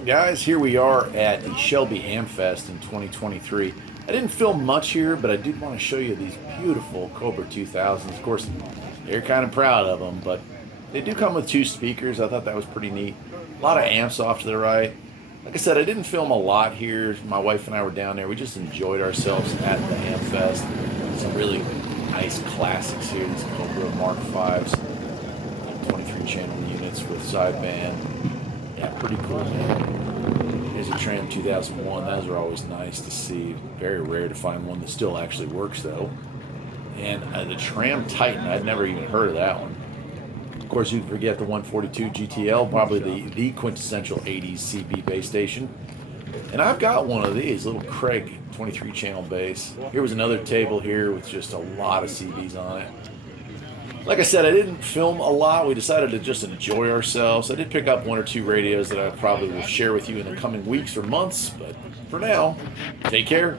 up, guys? Here we are at the Shelby Ham Fest in 2023. I didn't film much here, but I did want to show you these beautiful Cobra 2000s. Of course, they're kind of proud of them, but they do come with two speakers. I thought that was pretty neat. A lot of amps off to the right. Like I said, I didn't film a lot here. My wife and I were down there. We just enjoyed ourselves at the Ham Fest. Some really nice classics here. These Cobra Mark 5s, 23 channel units with sideband. Yeah, pretty cool, man. Here's a Tram 2001. Those are always nice to see. Very rare to find one that still actually works, though. And the Tram Titan, I'd never even heard of that one. Of course, you forget the 142 GTL, probably the quintessential 80s CB bass station. And I've got one of these, little Craig 23 channel bass. Here was another table here with just a lot of CBs on it. Like I said, I didn't film a lot. We decided to just enjoy ourselves. I did pick up one or two radios that I probably will share with you in the coming weeks or months. But for now, take care.